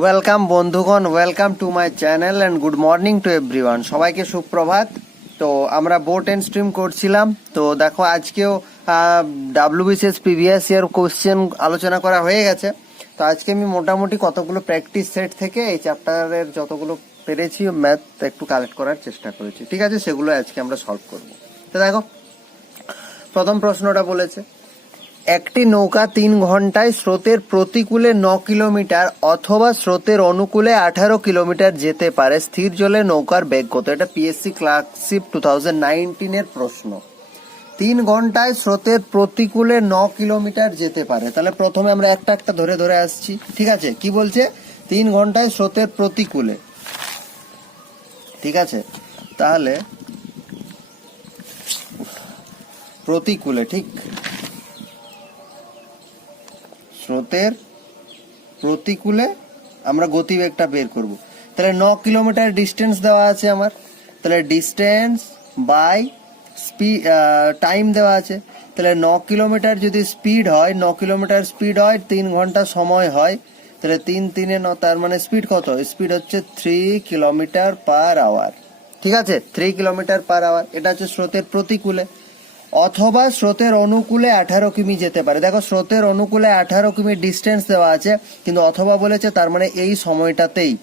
Welcome বন্ধুগণ. Welcome to my channel and good morning to everyone সবাইকে সুপ্রভাত। তো আমরা বোট এন্ড স্ট্রিম করছিলাম। তো দেখো, আজকেও ডাব্লিউবিসিএস প্রিভিয়াস ইয়ার কোশ্চেন আলোচনা করা হয়ে গেছে। তো আজকে আমি মোটামুটি কতগুলো প্র্যাকটিস সেট থেকে এই চ্যাপ্টারের যতগুলো পেরেছি ম্যাথ একটু কালেক্ট করার চেষ্টা করেছি। ঠিক আছে? সেগুলো আজকে আমরা সলভ করব। তো দেখো, প্রথম প্রশ্নটা বলেছে একটি নৌকা তিন ঘন্টায় স্রোতের প্রতিকূলে ন কিলোমিটার অথবা স্রোতের অনুকূলে আঠারো কিলোমিটার যেতে পারে স্থির জলে নৌকার বেগ কত? এটা পিএসসি ক্লার্কশিপ টু থাউজেন্ড নাইনটিনের প্রশ্ন। তিন ঘন্টায় স্রোতের প্রতিকূলে ন কিলোমিটার যেতে পারে। তাহলে প্রথমে আমরা একটা একটা ধরে ধরে আসছি। ঠিক আছে? কি বলছে? তিন ঘন্টায় স্রোতের প্রতিকূলে। ঠিক আছে? তাহলে প্রতিকূলে, ঠিক? স্রোতের প্রতিকূলে আমরা গতিবেগটা বের করব। তাহলে ন কিলোমিটার ডিস্টেন্স দেওয়া আছে আমার। তাহলে ডিস্টেন্স বাই স্পিড টাইম দেওয়া আছে। তাহলে ন কিলোমিটার যদি স্পিড হয়, ন কিলোমিটার স্পিড হয়, তিন ঘণ্টা সময় হয়, তাহলে তিন তিনে ন, তার মানে স্পিড কত? স্পিড হচ্ছে থ্রি কিলোমিটার পার আওয়ার ঠিক আছে? থ্রি কিলোমিটার পার আওয়ার এটা হচ্ছে স্রোতের প্রতিকূলে। অথবা স্রোতের অনুকূলে আঠারো কিমি যেতে পারে। দেখো, স্রোতের অনুকূলে আঠারো কিমি ডিস্টেন্স দেওয়া আছে, কিন্তু অথবা বলেছে তার মানে এই সময়টাতেই।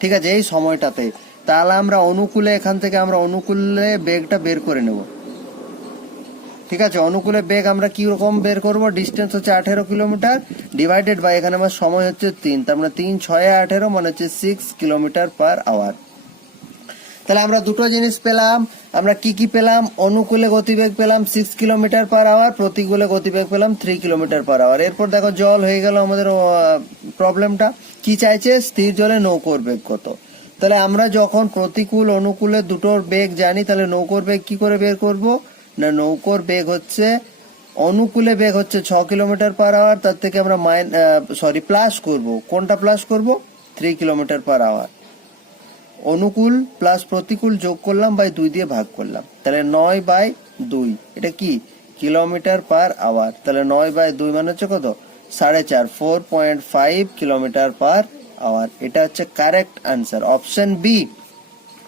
ঠিক আছে, এই সময়টাতেই। তাহলে আমরা অনুকূলে, এখান থেকে আমরা অনুকূলে বেগটা বের করে নেব। ঠিক আছে, অনুকূলে বেগ আমরা কি রকম বের করব? ডিস্টেন্স হচ্ছে আঠেরো কিলোমিটার ডিভাইডেড বাই এখানে আমার সময় হচ্ছে তিন। তার মানে তিন, ছয়, আঠেরো মানে হচ্ছে সিক্স কিলোমিটার পার আওয়ার তাহলে আমরা দুটো জিনিস পেলাম। আমরা কি কি পেলাম? অনুকূলে গতিবেগ পেলাম সিক্স কিলোমিটার পার আওয়ার প্রতিকূলে গতিবেগ পেলাম থ্রি কিলোমিটার পার আওয়ার এরপর দেখো জল হয়ে গেল আমাদের প্রবলেমটা কি চাইছে? স্থির জলে নৌকোর বেগ কত? তাহলে আমরা যখন প্রতিকূল, অনুকূলে দুটোর বেগ জানি, তাহলে নৌকোর বেগ কি করে বের করব? না, নৌকোর বেগ হচ্ছে, অনুকূলে বেগ হচ্ছে ছ কিলোমিটার পার আওয়ার তার থেকে আমরা মাইন সরি প্লাস করব। কোনটা প্লাস করব? থ্রি কিলোমিটার পার আওয়ার অনুকূল প্লাস প্রতিকূল যোগ করলাম বাই দুই দিয়ে ভাগ করলাম। তাহলে নয় বাই দুই। এটা কি? কিলোমিটার পার আওয়ার তাহলে নয় বাই দুই মানে হচ্ছে কত? সাড়ে চার four point five kilometre per hour এটা হচ্ছে কারেক্ট আনসার অপশন বি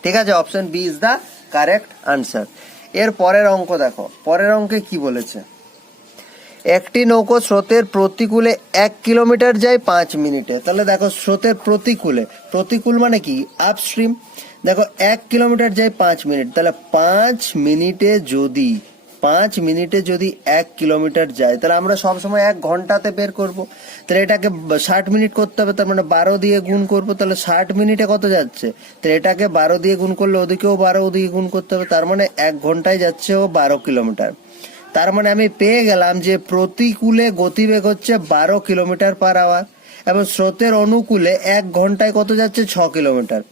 ঠিক আছে? Option B is the correct answer এর পরের অঙ্ক দেখো। পরের অঙ্কে কি বলেছে? একটি নৌকো স্রোতের প্রতিকূলে এক কিলোমিটার যায় পাঁচ মিনিটে। তাহলে দেখো স্রোতের প্রতিকূলে। প্রতিকূল মানে কি? আপস্ট্রিম দেখো, এক কিলোমিটার যায় পাঁচ মিনিট। তাহলে পাঁচ মিনিটে যদি, পাঁচ মিনিটে যদি এক কিলোমিটার যায়, তাহলে আমরা সবসময় এক ঘন্টাতে বের করব। তাহলে এটাকে ষাট মিনিট করতে হবে, তার মানে বারো দিয়ে গুণ করব, তাহলে ষাট মিনিটে কত যাচ্ছে? তাহলে এটাকে বারো দিয়ে গুণ করলে ওদিকেও বারো, ওদিকে গুণ করতে হবে, তার মানে এক ঘন্টায় যাচ্ছে ও বারো কিলোমিটার। তার মানে আমি পেয়ে গেলাম যে প্রতিকূলে গতিবেগ হচ্ছে বারো কিলোমিটার পার আওয়ার এবং স্রোতের অনুকূলে এক ঘন্টায় কত যাচ্ছে ছ কিলোমিটার।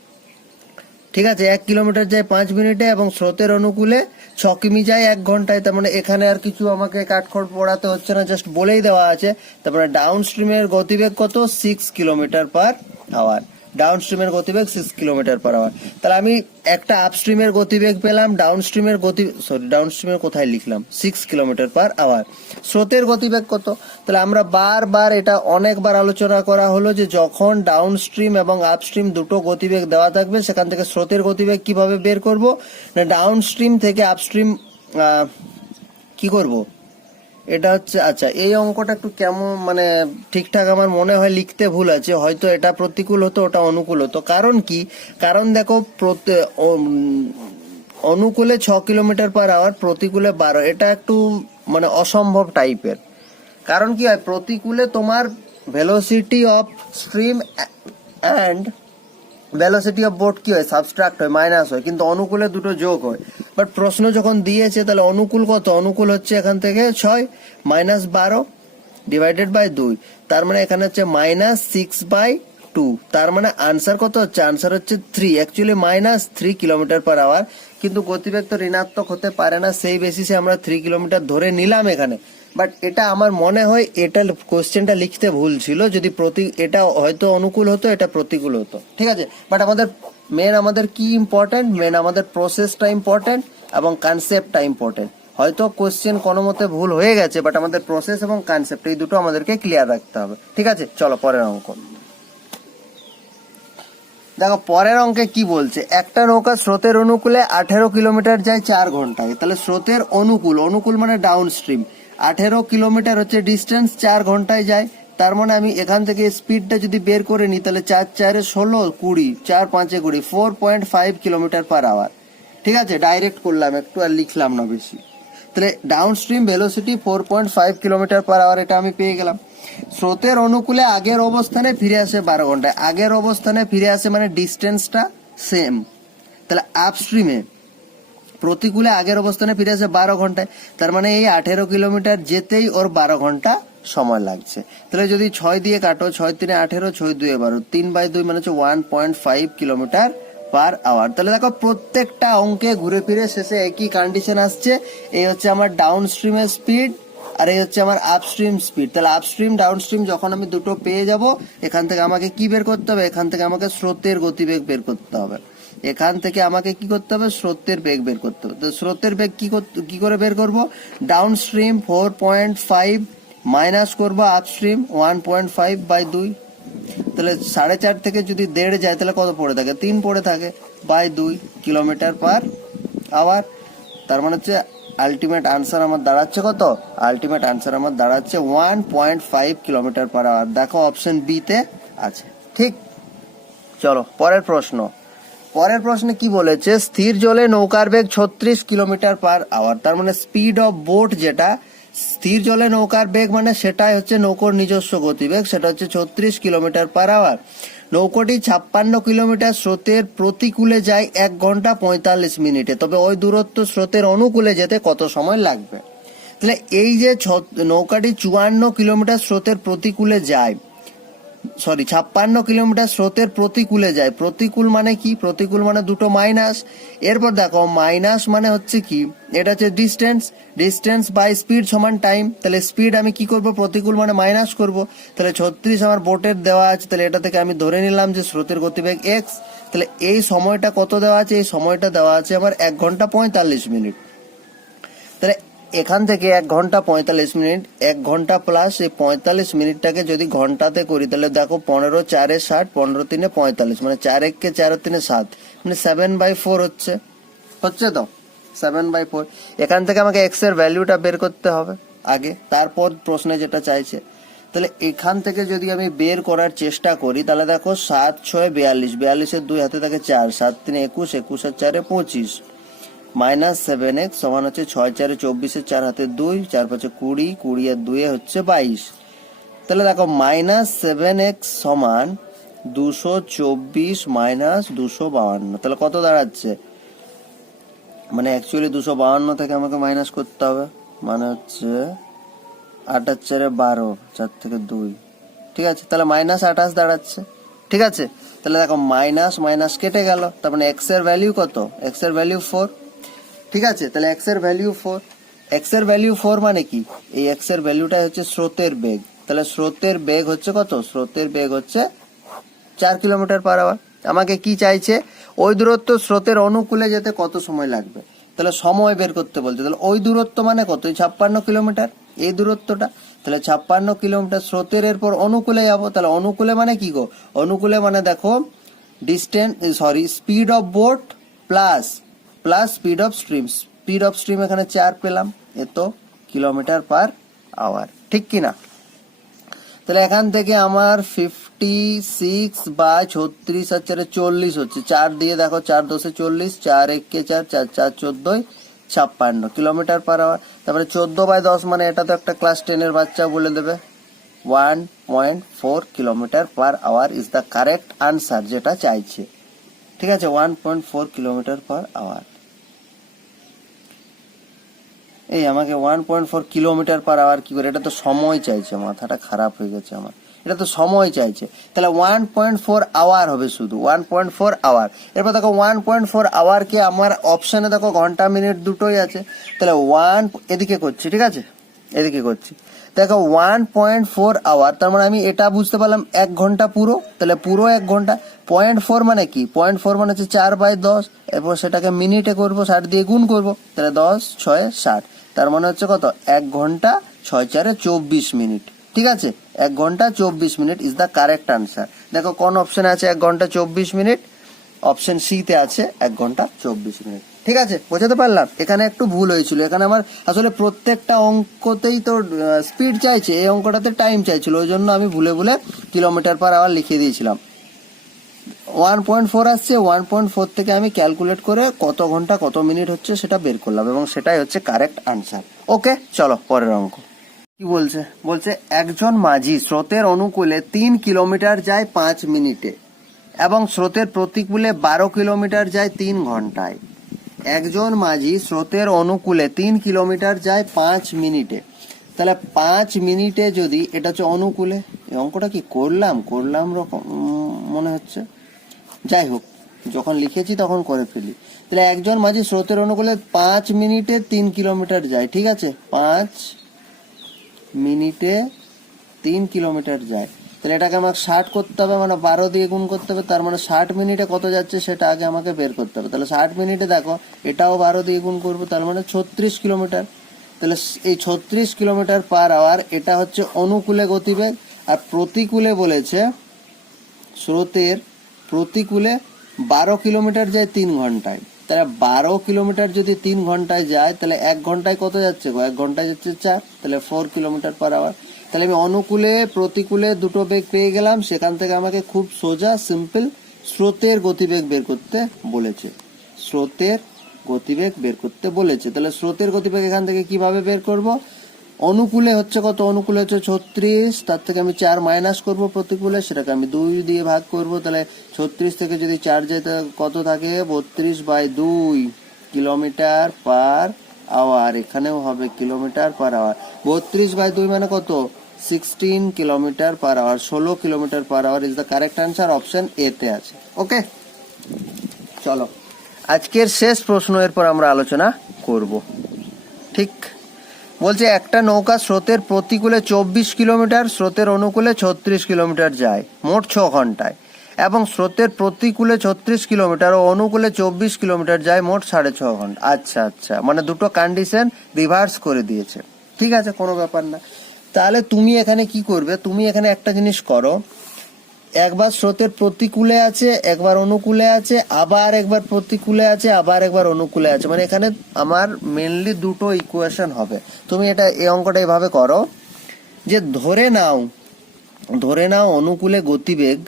ঠিক আছে, এক কিলোমিটার যায় পাঁচ মিনিটে এবং স্রোতের অনুকূলে ছ কিমি যায় এক ঘন্টায়, তার মানে এখানে আর কিছু আমাকে কাঠখড় পড়াতে হচ্ছে না জাস্ট বলেই দেওয়া আছে। তারপরে ডাউন স্ট্রিমের গতিবেগ কত? Six kilometre per hour down স্ট্রিমের গতিবেগ সিক্স কিলোমিটার পার আওয়ার তাহলে আমি একটা আপস্ট্রিমের গতিবেগ পেলাম ডাউন স্ট্রিমের গতি সরি ডাউন স্ট্রিমের কোথায় লিখলাম? সিক্স কিলোমিটার পার আওয়ার স্রোতের গতিবেগ কত? তাহলে আমরা বারবার এটা অনেকবার আলোচনা করা হলো যে যখন ডাউন স্ট্রিম এবং আপস্ট্রিম দুটো গতিবেগ দেওয়া থাকবে, সেখান থেকে স্রোতের গতিবেগ কীভাবে বের করব? না ডাউন স্ট্রিম থেকে আপস্ট্রিম কি করব? এটা হচ্ছে আচ্ছা এই অঙ্কটা একটু কেমন মানে ঠিকঠাক আমার মনে হয় লিখতে ভুল আছে, হয়তো এটা প্রতিকূল হতো, ওটা অনুকূল হতো। কারণ কি? কারণ দেখো অনুকূলে ছ কিলোমিটার পার আওয়ার, প্রতিকূলে বারো, এটা একটু মানে অসম্ভব টাইপের। কারণ কি হয়? প্রতিকূলে তোমার velocity of stream and velocity of boat কি হয়? সাবস্ট্রাক্ট হয় মাইনাস হয়, কিন্তু অনুকূলে দুটো যোগ হয়। বাট প্রশ্ন যখন দিয়েছে, তাহলে অনুকূল কত? অনুকূল হচ্ছে এখান থেকে ছয় মাইনাস বারো ডিভাইডেড বাই দুই। তার মানে এখানে হচ্ছে মাইনাস সিক্স বাই টু তার মানে আনসার কত হচ্ছে? আনসার হচ্ছে three actually minus three kilometre per hour কিন্তু গতিবেগ তো ঋণাত্মক হতে পারে না, সেই বেসিসে আমরা থ্রি কিলোমিটার ধরে নিলাম এখানে। বাট এটা আমার মনে হয় এটা কোশ্চেনটা লিখতে ভুল ছিল। যদি প্রতি এটা হয়তো অনুকূল হতো, এটা প্রতিকূল হতো। ঠিক আছে? বাট আমাদের মেন আমাদের কি ইম্পর্টেন্ট মেন আমাদের প্রসেসটা ইম্পর্টেন্ট এবং কনসেপ্টটা ইম্পর্টেন্ট হয়তো কোশ্চেন কোনো মতে ভুল হয়ে গেছে বাট আমাদের প্রসেস এবং কনসেপ্ট এই দুটো আমাদেরকে ক্লিয়ার রাখতে হবে। ঠিক আছে? চলো, পরের অঙ্ক। দেখো, পরের অঙ্কে কি বলছে? একটা নৌকা স্রোতের অনুকূলে আঠেরো কিলোমিটার যায় চার ঘন্টায়। তাহলে স্রোতের অনুকূল অনুকূল মানে ডাউন স্ট্রিম আঠেরো কিলোমিটার হচ্ছে ডিস্টেন্স চার ঘন্টায় যায়। তার মানে আমি এখান থেকে স্পিডটা যদি বের করে নিই, তাহলে চার, চারে ষোলো, কুড়ি, চার, পাঁচে কুড়ি four point five kilometre per hour ঠিক আছে? ডাইরেক্ট করলাম একটু আর লিখলাম না বেশি। তাহলে down stream velocity four point five kilometre per hour এটা আমি পেয়ে গেলাম। স্রোতের অনুকূলে আগের অবস্থানে ফিরে আসে বারো ঘন্টায়। আগের অবস্থানে ফিরে আসে মানে ডিস্টেন্সটা সেম তাহলে আপস্ট্রিমে প্রতিকূলে আগের অবস্থানে ফিরে আসে বারো ঘন্টায়। তার মানে এই আঠেরো কিলোমিটার যেতেই ওর বারো ঘণ্টা সময় লাগছে। তাহলে যদি ছয় দিয়ে কাটো, ছয় তিনে আঠেরো, ছয় দুয়ে বারো, তিন বাই দুই মানে হচ্ছে one point five kilometre per hour তাহলে দেখো প্রত্যেকটা অঙ্কে ঘুরে ফিরে শেষে একই কন্ডিশন আসছে। এই হচ্ছে আমার ডাউন স্ট্রিমের স্পিড আর এই হচ্ছে আমার আপস্ট্রিম স্পিড তাহলে আপস্ট্রিম ডাউনস্ট্রিম যখন আমি দুটো পেয়ে যাব, এখান থেকে আমাকে কি বের করতে হবে? এখান থেকে আমাকে স্রোতের গতিবেগ বের করতে হবে। এখান থেকে আমাকে কি করতে হবে? স্রোতের বেগ বের করতে হবে। তো স্রোতের বেগ কি কি করে বের করব? Down stream four point five minus করব upstream one point five by দুই তাহলে সাড়ে চার থেকে যদি দেড় যায়, তাহলে কত পড়ে থাকে? তিন পড়ে থাকে বাই দুই কিলোমিটার পার আওয়ার তার মানে হচ্ছে আলটিমেট আনসার আমার দাঁড়াচ্ছে কত? আলটিমেট আনসার আমার দাঁড়াচ্ছে one point five kilometre per hour দেখো অপশন বি তে আছে। ঠিক? চলো, পরের প্রশ্ন। পরের প্রশ্নে কি বলেছে? স্থির জলে নৌকার বেগ ছত্রিশ কিলোমিটার পার আওয়ার তার মানে স্পিড অফ বোট যেটা, স্থির জলে নৌকার বেগ মানে সেটাই হচ্ছে নৌকোর নিজস্ব গতিবেগ, সেটা হচ্ছে ছত্রিশ কিলোমিটার পার আওয়ার নৌকোটি ছাপ্পান্ন কিলোমিটার স্রোতের প্রতিকূলে যায় এক ঘণ্টা পঁয়তাল্লিশ মিনিটে, তবে ওই দূরত্ব স্রোতের অনুকূলে যেতে কত সময় লাগবে? তাহলে এই যে নৌকাটি চুয়ান্ন কিলোমিটার স্রোতের প্রতিকূলে যায় সরি, ছাপ্পান্ন কিলোমিটার স্রোতের প্রতিকূলে যায়। প্রতিকূল মানে কি? প্রতিকূল মানে দুটো মাইনাস এরপর দেখো মাইনাস মানে হচ্ছে কি? এটা হচ্ছে ডিস্টেন্স ডিস্টেন্স বাই স্পিড সমান টাইম তাহলে স্পিড আমি কি করব? প্রতিকূল মানে মাইনাস করব। তাহলে ছত্রিশ আমার বোটের দেওয়া আছে। তাহলে এটা থেকে আমি ধরে নিলাম যে স্রোতের গতিবেগ এক্স তাহলে এই সময়টা কত দেওয়া আছে? এই সময়টা দেওয়া আছে আমার এক ঘণ্টা পঁয়তাল্লিশ মিনিট। এখান থেকে এক ঘণ্টা পঁয়তাল্লিশ মিনিট, এক ঘণ্টা প্লাস এই পঁয়তাল্লিশ মিনিটটাকে যদি ঘন্টাতে করি, তাহলে দেখো পনেরো চারে ষাট, পনেরো তিনে পঁয়তাল্লিশ মানে চার এককে চার তিনে সাত মানে সেভেন বাই ফোর হচ্ছে। হচ্ছে তো? সেভেন বাই ফোর এখান থেকে আমাকে এক্সের ভ্যালুটা বের করতে হবে আগে, তারপর প্রশ্নে যেটা চাইছে। তাহলে এখান থেকে যদি আমি বের করার চেষ্টা করি, তাহলে দেখো সাত, ছয়, বিয়াল্লিশ, বিয়াল্লিশের দুই হাতে থাকে চার, সাত, তিনে একুশ একুশ, একুশের চারে পঁচিশ। মাইনাস সেভেন এক্স সমান হচ্ছে ছয়, চারে চব্বিশের চার হাতে দুই, চার পাঁচে কুড়ি কুড়ি আর দুয়ে হচ্ছে বাইশ। তাহলে দেখো, মাইনাস সেভেন এক্স সমান দুশো চব্বিশ মাইনাস দুশো বাউান্ন। তাহলে কত দাঁড়াচ্ছে? মানে অ্যাকচুয়ালি দুশো বাউান্ন থেকে আমাকে মাইনাস করতে হবে। মানে হচ্ছে আটাশ চারে বারো, চার থেকে দুই। ঠিক আছে? তাহলে মাইনাস আঠাশ দাঁড়াচ্ছে। ঠিক আছে? তাহলে দেখো, মাইনাস মাইনাস কেটে গেল। তার মানে এক্সের ভ্যালিউ কত? এক্সের ভ্যালিউ ফোর ঠিক আছে, তাহলে এক্সের ভ্যালিউ ফোর এক্সের ভ্যালিউ ফোর মানে কি? এই এক্সের ভ্যালুটাই হচ্ছে স্রোতের বেগ। তাহলে স্রোতের বেগ হচ্ছে কত? স্রোতের বেগ হচ্ছে চার কিলোমিটার পার আওয়ার আমাকে কি চাইছে? ওই দূরত্ব স্রোতের অনুকূলে যেতে কত সময় লাগবে? তাহলে সময় বের করতে বলছে। তাহলে ওই দূরত্ব মানে কত? ছাপ্পান্ন কিলোমিটার। এই দূরত্বটা। তাহলে ছাপ্পান্ন কিলোমিটার স্রোতের এরপর অনুকূলে যাব। তাহলে অনুকূলে মানে কি গো? অনুকূলে মানে দেখো distance sorry speed of boat plus plus speed of stream speed of stream এখানে চার পেলাম। এত কিলোমিটার পার আওয়ার ঠিক কি না তাহলে এখান থেকে আমার ফিফটি সিক্স বা ছত্রিশ আর চারে চল্লিশ হচ্ছে। চার দিয়ে দেখো, চার দশে চল্লিশ, চার একে চার চার চার চোদ্দই, ছাপ্পান্ন কিলোমিটার পার আওয়ার তারপরে চোদ্দ বাই দশ মানে এটা তো একটা ক্লাস টেনের বাচ্চা বলে দেবে। One point four kilometre per hour is the correct answer যেটা চাইছে। ঠিক আছে? One point four kilometre per hour এই আমাকে one point four kilometre per hour কি করে? এটা তো সময় চাইছে, মাথাটা খারাপ হয়ে গেছে আমার। এটা তো সময় চাইছে। তাহলে ওয়ান পয়েন্ট ফোর আওয়ার হবে শুধু ওয়ান পয়েন্ট ফোর আওয়ার এরপর দেখো ওয়ান পয়েন্ট ফোর আওয়ারকে আমার অপশানে দেখো ঘণ্টা মিনিট দুটোই আছে। তাহলে ওয়ান এদিকে করছি, ঠিক আছে? এদিকে করছি। দেখো ওয়ান পয়েন্ট ফোর আওয়ার তার মানে আমি এটা বুঝতে পারলাম এক ঘণ্টা পুরো। তাহলে পুরো এক ঘণ্টা। পয়েন্ট ফোর মানে কি? পয়েন্ট ফোর মানে হচ্ছে চার বাই দশ। এরপর সেটাকে মিনিটে করব, ষাট দিয়ে গুণ করব। তাহলে দশ, ছয়, ষাট। তার মানে হচ্ছে কত? এক ঘণ্টা ছয় চারে চব্বিশ মিনিট। ঠিক আছে? এক ঘণ্টা চব্বিশ minute is the correct answer দেখো, কোন অপশন আছে এক ঘণ্টা চব্বিশ মিনিট? অপশন সিতে আছে এক ঘণ্টা চব্বিশ মিনিট। ঠিক আছে? বোঝাতে পারলাম? এখানে একটু ভুল হয়েছিল। এখানে আমার আসলে প্রত্যেকটা অঙ্কতেই তো স্পিড চাইছে। এই অঙ্কটাতে টাইম চাইছিল। ওই জন্য আমি ভুলে ভুলে কিলোমিটার পার আওয়ার লিখে দিয়েছিলাম। ওয়ান পয়েন্ট ফোর আসছে ওয়ান পয়েন্ট ফোর থেকে আমি ক্যালকুলেট করে কত ঘণ্টা, কত মিনিট হচ্ছে সেটা বের করলাম এবং সেটাই হচ্ছে কারেক্ট আনসার ওকে চলো পরের অঙ্ক। কি বলছে? বলছে, একজন মাঝি স্রোতের অনুকূলে তিন কিলোমিটার যায় পাঁচ মিনিটে এবং স্রোতের প্রতিকূলে বারো কিলোমিটার যায় তিন ঘন্টায়। একজন মাঝি স্রোতের অনুকূলে তিন কিলোমিটার যায় পাঁচ মিনিটে তাহলে পাঁচ মিনিটে যদি এটা হচ্ছে অনুকূলে, এই অঙ্কটা কি করলাম? করলাম রকম মনে হচ্ছে। যাই হোক, যখন লিখেছি তখন করে ফেলি। তাহলে একজন মাঝি স্রোতের অনুকূলে পাঁচ মিনিটে তিন কিলোমিটার যায়, ঠিক আছে? পাঁচ মিনিটে তিন কিলোমিটার যায়। তাহলে এটাকে আমাকে ষাট করতে হবে মানে বারো দিয়ে গুণ করতে হবে, তার মানে ষাট মিনিটে কত যাচ্ছে সেটা আগে আমাকে বের করতে হবে। তাহলে ষাট মিনিটে দেখো, এটাও বারো দিয়ে গুণ করব, তার মানে ছত্রিশ কিলোমিটার। তাহলে এই ছত্রিশ কিলোমিটার পার আওয়ার এটা হচ্ছে অনুকূলে গতিবেগ, আর প্রতিকূলে বলেছে স্রোতের প্রতিকূলে বারো কিলোমিটার যায় তিন ঘন্টায়। তাহলে বারো কিলোমিটার যদি তিন ঘন্টায় যায়, তাহলে এক ঘন্টায় কত যাচ্ছে গো? এক ঘন্টায় যাচ্ছে চার, তাহলে ফোর কিলোমিটার পার আওয়ার তাহলে আমি অনুকূলে, প্রতিকূলে দুটো বেগ পেয়ে গেলাম, সেখান থেকে আমাকে খুব সোজা সিম্পল স্রোতের গতিবেগ বের করতে বলেছে। স্রোতের গতিবেগ বের করতে বলেছে। তাহলে স্রোতের গতিবেগ এখান থেকে কীভাবে বের করব? অনুকূলে হচ্ছে কত? অনুকূলে হচ্ছে ছত্রিশ, তার থেকে আমি চার মাইনাস করব প্রতিকূলে, সেটাকে আমি দুই দিয়ে ভাগ করব। তাহলে ছত্রিশ থেকে যদি চার তাহলে কত থাকে? বত্রিশ বাই দুই কিলোমিটার পার আওয়ার এখানেও হবে কিলোমিটার পার আওয়ার বত্রিশ বাই দুই মানে কত? সিক্সটিন কিলোমিটার পার আওয়ার ষোলো kilometre per hour is the correct answer option A তে আছে। ওকে চলো। আজকের শেষ প্রশ্ন, এরপর আমরা আলোচনা করব। ঠিক, বলছে, একটা নৌকা স্রোতের প্রতিকূলে চব্বিশ কিলোমিটার, স্রোতের অনুকূলে ছত্রিশ কিলোমিটার যায়, মোট ছ ঘন্টায় এবং স্রোতের প্রতিকূলে ছত্রিশ কিলোমিটার ও অনুকূলে চব্বিশ কিলোমিটার যায়, মোট সাড়ে ছ ঘণ্টা আচ্ছা আচ্ছা মানে দুটো কন্ডিশন রিভার্স করে দিয়েছে। ঠিক আছে, কোনো ব্যাপার না। তাহলে তুমি এখানে কি করবে? তুমি এখানে একটা জিনিস করো একবার স্রোতের প্রতিকূলে আছে, একবার অনুকূলে আছে, আবার একবার প্রতিকূলে আছে, আবার একবার অনুকূলে আছে। মানে এখানে আমার মেনলি দুটো ইকুয়েশন হবে। তুমি এটা, এই অঙ্কটা এভাবে করো যে ধরে নাও ধরে নাও অনুকূলে গতিবেগ,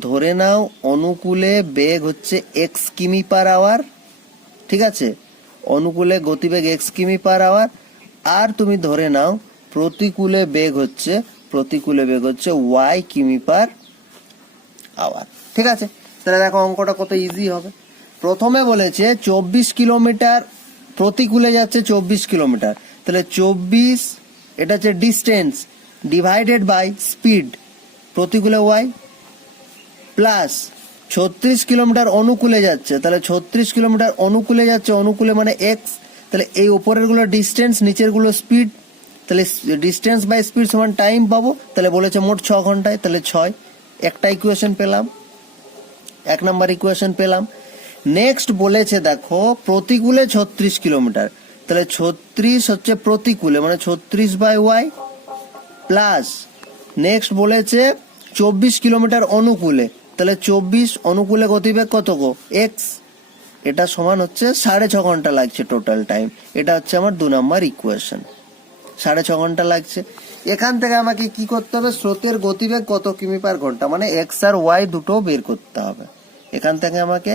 ধরে নাও অনুকূলে বেগ হচ্ছে এক্স কিমি পার আওয়ার ঠিক আছে? অনুকূলে গতিবেগ এক্স কিমি পার আওয়ার আর তুমি ধরে নাও প্রতিকূলে বেগ হচ্ছে প্রতিকূলে বেগ হচ্ছে ওয়াই কিমি পার আওয়ার ঠিক আছে? তাহলে দেখো অঙ্কটা কত ইজি হবে। প্রথমে বলেছে চব্বিশ কিলোমিটার, প্রতিকূলে যাচ্ছে চব্বিশ কিলোমিটার। তাহলে চব্বিশ, এটা হচ্ছে ডিস্টেন্স ডিভাইডেড বাই স্পিড প্রতিকূলে ওয়াই প্লাস ছত্রিশ কিলোমিটার অনুকূলে যাচ্ছে। তাহলে ছত্রিশ কিলোমিটার অনুকূলে যাচ্ছে, অনুকূলে মানে এক্স তাহলে এই উপরেরগুলো ডিস্টেন্স নিচেরগুলো স্পিড তাহলে ডিস্টেন্স বাই স্পিড সমান টাইম পাবো, তাহলে বলেছে মোট ছ ঘন্টায়, তাহলে ছয়। একটা ইকুয়েশন পেলাম, এক নাম্বার ইকুয়েশন পেলাম। নেক্সট বলেছে দেখো, প্রতিকূলে ছত্রিশ কিলোমিটার। তাহলে ছত্রিশ হচ্ছে প্রতিকূলে মানে ছত্রিশ বাই ওয়াই প্লাস নেক্সট বলেছে চব্বিশ কিলোমিটার অনুকূলে। তাহলে চব্বিশ অনুকূলে গতিবেগ কত গো? এক্স এটা সমান হচ্ছে সাড়ে ছ ঘণ্টা লাগছে টোটাল টাইম এটা হচ্ছে আমার দু নম্বর ইকুয়েশন সাড়ে ছ ঘণ্টা লাগছে। এখান থেকে আমাকে কি করতে হবে? স্রোতের গতিবেগ কত কিমি পার ঘণ্টা? মানে এক্স আর ওয়াই দুটো বের করতে হবে। এখান থেকে আমাকে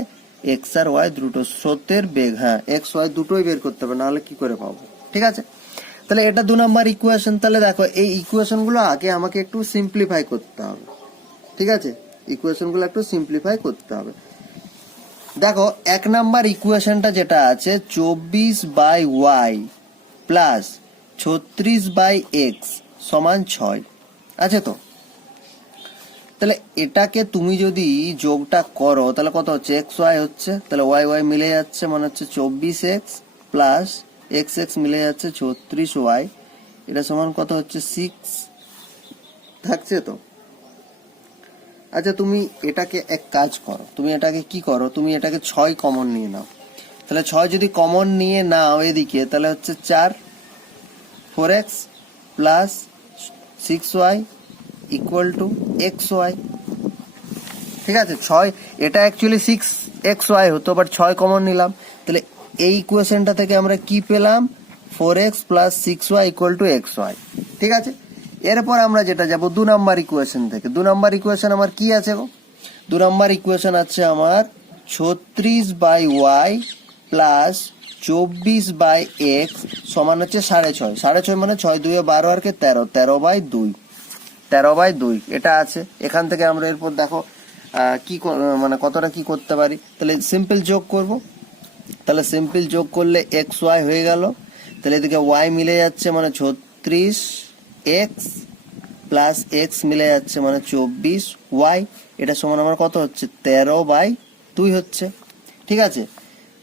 এক্স আর ওয়াই দুটো স্রোতের বেগ হ্যাঁ এক্স ওয়াই দুটোই বের করতে হবে, নাহলে কি করে পাবো? ঠিক আছে? তাহলে এটা দু নম্বর ইকুয়েশন তাহলে দেখো, এই ইকুয়েশনগুলো আগে আমাকে একটু সিম্পলিফাই করতে হবে। ঠিক আছে? ইকুয়েশনগুলো একটু সিম্পলিফাই করতে হবে। দেখো, এক নাম্বার ইকুয়েশনটা যেটা আছে, চব্বিশ বাই ওয়াই প্লাস ছত্রিশ বাই এক্স সমান ছয়। আছে তো? তাহলে এটাকে তুমি যদি যোগটা করো, তাহলে কত হচ্ছে? এক্স ওয়াই হচ্ছে। তাহলে ওয়াই ওয়াই মিলে যাচ্ছে মানে হচ্ছে চব্বিশ এক্স প্লাস এক্স এক্স মিলে যাচ্ছে ছত্রিশ ওয়াই এটা সমান কত হচ্ছে? সিক্স থাকছে তো? আচ্ছা তুমি এটাকে এক কাজ করো। তুমি এটাকে কি করো? তুমি এটাকে ছয় কমন নিয়ে নাও। তাহলে ছয় যদি কমন নিয়ে নাও এদিকে, তাহলে হচ্ছে চার four X plus six Y equal to X Y. ঠিক আছে? ছয়, এটা অ্যাকচুয়ালি সিক্স এক্স ওয়াই হতো বাট ছয় কমন নিলাম। তাহলে এই ইকুয়েশনটা থেকে আমরা কি পেলাম? Four X plus six Y equal to X Y. ঠিক আছে? এরপর আমরা যেটা যাব দু নাম্বার ইকুয়েশন থেকে। দু নাম্বার ইকুয়েশন আমার কি আছে গো? দু নাম্বার ইকুয়েশন আছে আমার ছত্রিশ বাই ওয়াই প্লাস চব্বিশ বাই এক্স সমান হচ্ছে সাড়ে ছয়। সাড়ে ছয় মানে ছয় দুয়ে বারো আর কে তেরো তেরো বাই দুই। তেরো বাই দুই, এটা আছে। এখান থেকে আমরা এরপর দেখো কি মানে কতটা কি করতে পারি। তাহলে সিম্পল যোগ করব। তাহলে সিম্পল যোগ করলে এক্স ওয়াই হয়ে গেল। তাহলে এদিকে ওয়াই মিলে যাচ্ছে মানে ছত্রিশ এক্স প্লাস এক্স মিলে যাচ্ছে মানে চব্বিশ ওয়াই এটা সমান আমার কত হচ্ছে? তেরো বাই দুই হচ্ছে। ঠিক আছে?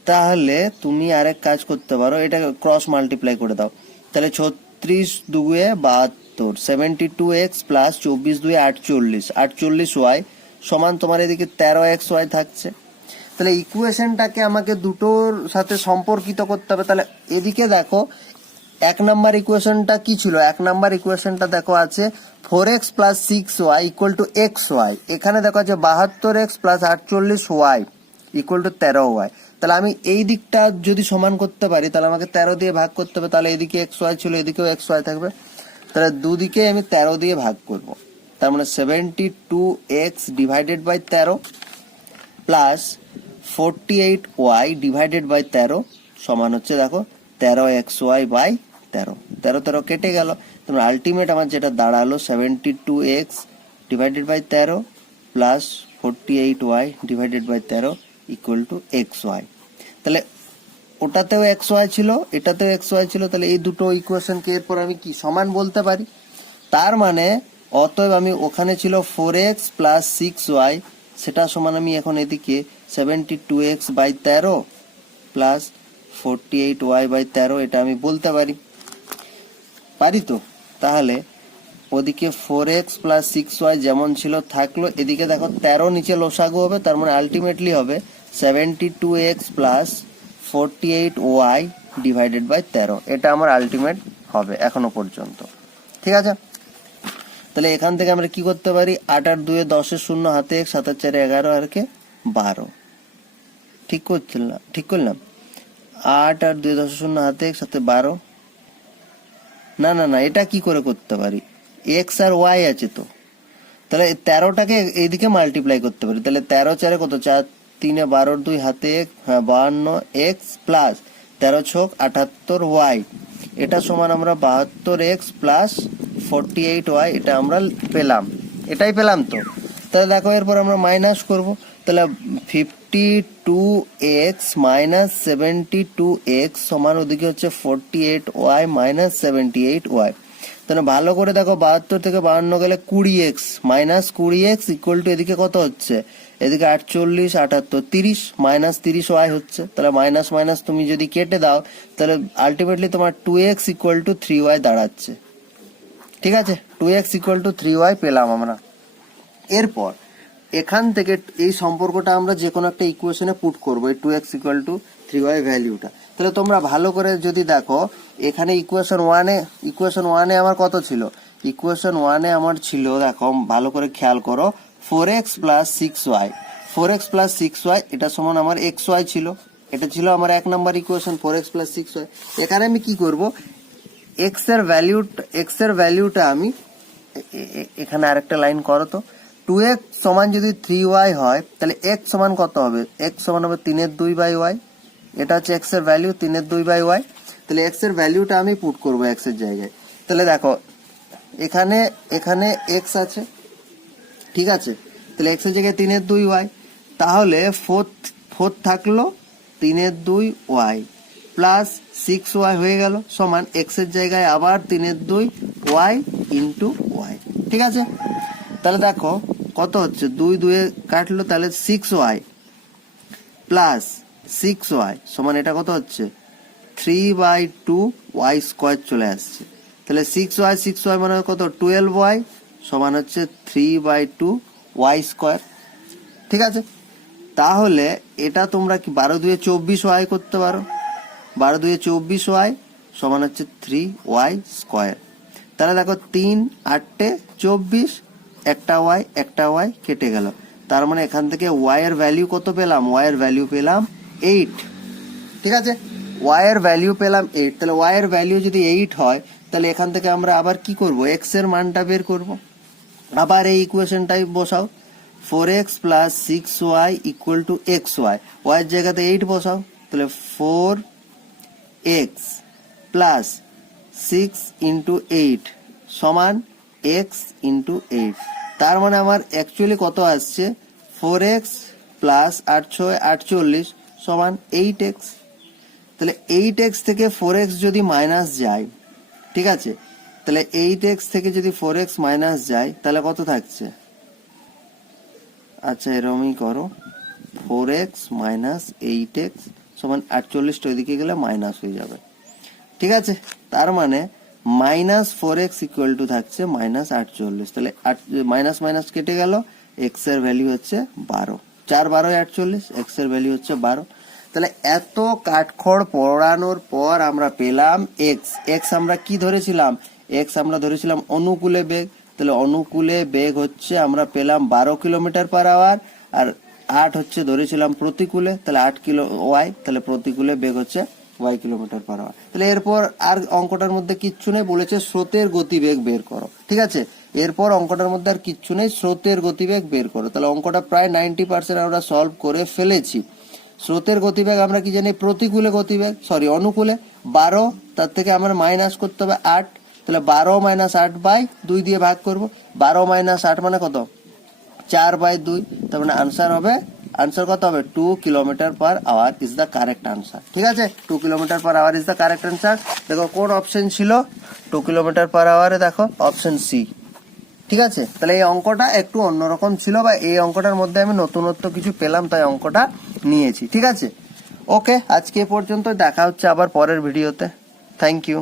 তাহলে তুমি আরেক কাজ করতে পারো এটা ক্রস মাল্টিপ্লাই করে দাও। তাহলে ছত্রিশ দুয়ে বাহাত্তর সেভেন্টি টু এক্স প্লাস চব্বিশ দুয়ে আটচল্লিশ আটচল্লিশ ওয়াই সমান তোমার এদিকে তেরো এক্স ওয়াই থাকছে। তাহলে ইকুয়েশনটাকে আমাকে দুটোর সাথে সম্পর্কিত করতে হবে। তাহলে এদিকে দেখো, এক নাম্বার ইকুয়েশনটা কি ছিল? এক নাম্বার ইকুয়েশনটা দেখো আছে four X plus six Y equal to X Y এখানে দেখো আছে বাহাত্তর এক্স প্লাস আটচল্লিশ ওয়াই ইকুয়াল টু তেরো ওয়াই তাহলে আমি এই দিকটা যদি সমান করতে পারি, তাহলে আমাকে তেরো দিয়ে ভাগ করতে হবে, তাহলে এদিকে এক্স ওয়াই ছিল, এদিকেও এক্স ওয়াই থাকবে। তাহলে দুদিকে আমি তেরো দিয়ে ভাগ করব। তার মানে seventy two X divided by তেরো plus forty eight Y divided by তেরো সমান হচ্ছে, দেখো, তেরো এক্স ওয়াই বাই তেরো। তেরো তেরো কেটে গেল। তোমরা আলটিমেট আমার যেটা দাঁড়াল seventy two x divided by তেরো plus forty eight y divided by তেরো ইকুয়াল টু এক্স ওয়াই তাহলে ওটাতেও এক্স ওয়াই ছিল, এটাতেও এক্স ওয়াই ছিল, তাহলে এই দুটো ইকুয়েশনকে এরপর আমি কি সমান বলতে পারি? তার মানে অতএব আমি ওখানে ছিল four x plus six y সেটা সমান আমি এখন এদিকে সেভেন্টি টু এক্স বাই তেরো plus forty eight y by তেরো, এটা আমি বলতে পারি। পারি তো? তাহলে ওদিকে four x plus six y যেমন ছিল থাকল, এদিকে দেখো তেরো নিচে লোসাগু হবে, তার মানে আলটিমেটলি হবে seventy two x plus forty eight y divided by তেরো এটা আমার আলটিমেট হবে এখনও পর্যন্ত। ঠিক আছে? তাহলে এখান থেকে আমরা কি করতে পারি? আট আর দুয়ে দশের শূন্য, হাতে এক, সাত চারে এগারো, আর কে বারো। ঠিক করছিলাম, ঠিক করলাম? আট আর দুই দশের শূন্য, হাতে এক সাথে বারো। না না না, এটা কি করে করতে পারি? এক্স আর ওয়াই আছে তো। তাহলে তেরোটাকে এইদিকে মাল্টিপ্লাই করতে পারি। তাহলে তেরো চারে কত? চার তিনে বারোর দুই হাতে হ্যাঁ বাহান্ন এক্স প্লাস তেরো ছক আটাত্তর ওয়াই। এটা সমান আমরা বাহাত্তর x plus forty eight y, এটা আমরা পেলাম। এটাই পেলাম তো। তাহলে দেখো, এরপর আমরা মাইনাস করব। তাহলে fifty two x minus seventy two x সমান ওদিকে হচ্ছে forty eight y minus seventy eight y. তাহলে ভালো করে দেখো, বাহাত্তর থেকে বাহান্ন গেলে কুড়ি এক্স মাইনাস কুড়ি এক্স ইকুয়াল টু এদিকে কত হচ্ছে? এদিকে আটচল্লিশ, আটাত্তর, তিরিশ মাইনাস তিরিশ ওয়াই হচ্ছে। তাহলে মাইনাস মাইনাস তুমি যদি কেটে দাও, তাহলে আলটিমেটলি তোমার two x equal to three y দাঁড়াচ্ছে। ঠিক আছে? Two x equal to three y পেলাম আমরা। এরপর এখান থেকে এই সম্পর্কটা আমরা যে কোনো একটা ইকুয়েশনে পুট করব, এই two x equal to three y ভ্যালিউটা তাহলে তোমরা ভালো করে যদি দেখো, এখানে ইকুয়েশন ওয়ানে ইকুয়েশন ওয়ানে আমার কত ছিল? ইকুয়েশন ওয়ানে আমার ছিল, দেখো, ভালো করে খেয়াল করো four x plus six y four x plus six y এটা সমান আমার এক্স ওয়াই ছিল। এটা ছিল আমার এক number equation four x plus six y এখানে আমি কি করব? এক্সের ভ্যালিউ এক্সের ভ্যালিউটা আমি এখানে আরেকটা লাইন করো তো। টু এক্স সমান যদি থ্রি ওয়াই হয়, তাহলে এক্স সমান কত হবে? এক্স সমান হবে তিনের দুই বাই ওয়াই এটা হচ্ছে এক্সের ভ্যালিউ তিনের দুই বাই ওয়াই তাহলে এক্সের ভ্যালিউটা আমি পুট করব এক্সের জায়গায়। তাহলে দেখো, এখানে এখানে এক্স আছে। ঠিক আছে? তাহলে এক্সের জায়গায় তিনের দুই ওয়াই তাহলে ফোর্থ ফোর্থ থাকল তিনের দুই ওয়াই প্লাস সিক্স ওয়াই হয়ে গেল সমান এক্সের জায়গায় আবার তিনের দুই ওয়াই ইন্টু ওয়াই ঠিক আছে? তাহলে দেখো কত হচ্ছে? দুই দুয়ে কাটলো, তাহলে six y plus six y সমান এটা কত হচ্ছে? Three by two y square চলে আসছে। তাহলে সিক্স ওয়াই সিক্স ওয়াই মানে কত? টুয়েলভ ওয়াই সমান হচ্ছে three by two y square ঠিক আছে? তাহলে এটা তোমরা কি বারো দুয়ে চব্বিশ ওয়াই করতে পারো? বারো দুয়ে চব্বিশ ওয়াই সমান হচ্ছে থ্রি ওয়াই স্কোয়ার তাহলে দেখো তিন আটটে চব্বিশ, একটা ওয়াই একটা ওয়াই কেটে গেল। তার মানে এখান থেকে ওয়াই এর ভ্যালিউ কত পেলাম? ওয়াই এর ভ্যালিউ পেলাম এইট ঠিক আছে? ওয়াই এর ভ্যালিউ পেলাম এইট তাহলে ওয়াই এর ভ্যালিউ যদি এইট হয়, তাহলে এখান থেকে আমরা আবার কি করব? এক্সের মানটা বের করব। আবার এই ইকুয়েশনটাই বসাও। Four x plus six y equal to x y ওয়াইয়ের জায়গাতে এইট বসাও। তাহলে four x plus six into eight সমান এক্স ইন্টু এইট তার মানে আমার অ্যাকচুয়ালি কত আসছে? ফোর এক্স প্লাস আট ছয় আটচল্লিশ সমান এইট এক্স তাহলে এইট এক্স থেকে ফোর এক্স যদি মাইনাস যায়, ঠিক আছে? তাহলে এইট এক্স থেকে যদি ফোর এক্স মাইনাস যায়, তাহলে কত থাকছে? আচ্ছা এরমই করো। Four x minus eight x সমান আটচল্লিশটা ওইদিকে গেলে মাইনাস হয়ে যাবে। ঠিক আছে? তার মানে minus four x equal to থাকছে মাইনাস আটচল্লিশ। তাহলে মাইনাস মাইনাস কেটে গেল এক্সের ভ্যালু হচ্ছে বারো। চার বারোয় আটচল্লিশ এক্সের ভ্যালু হচ্ছে বারো। তাহলে এত কাঠখড় পড়ানোর পর আমরা পেলাম এক্স এক্স আমরা কি ধরেছিলাম? এক্স আমরা ধরেছিলাম অনুকূলে বেগ, তাহলে অনুকূলে বেগ হচ্ছে আমরা পেলাম বারো কিলোমিটার পার আওয়ার আর আট হচ্ছে ধরেছিলাম প্রতিকূলে, তাহলে আট কিলো ওয়াই তাহলে প্রতিকূলে বেগ হচ্ছে ওয়াই কিলোমিটার পার আওয়ার তাহলে এরপর আর অঙ্কটার মধ্যে কিচ্ছু নেই, বলেছে স্রোতের গতিবেগ বের করো, ঠিক আছে? এরপর অঙ্কটার মধ্যে আর কিচ্ছু নেই, স্রোতের গতিবেগ বের করো, তাহলে অঙ্কটা প্রায় নাইনটি পার্সেন্ট আমরা সলভ করে ফেলেছি। স্রোতের গতিবেগ আমরা কি জানি? প্রতিকূলে গতিবেগ সরি অনুকূলে। বারো, তার থেকে আমরা মাইনাস করতে হবে আট তাহলে বারো মাইনাস আট বাই দুই দিয়ে ভাগ করব। বারো মাইনাস আট মানে কত? চার বাই দুই। তার মানে আনসার হবে আনসার কত হবে? Two kilometre per hour is the correct answer ঠিক আছে? Two kilometre per hour is the correct answer দেখো কোন অপশন ছিল? টু কিলোমিটার পার আওয়ারে দেখো অপশন সি ঠিক আছে? তাহলে এই অঙ্কটা একটু অন্যরকম ছিল বা এই অঙ্কটার মধ্যে আমি নতুনত্ব কিছু পেলাম, তাই অঙ্কটা নিয়েছি। ঠিক আছে? ওকে আজকে পর্যন্ত দেখা হচ্ছে আবার পরের ভিডিওতে থ্যাংক ইউ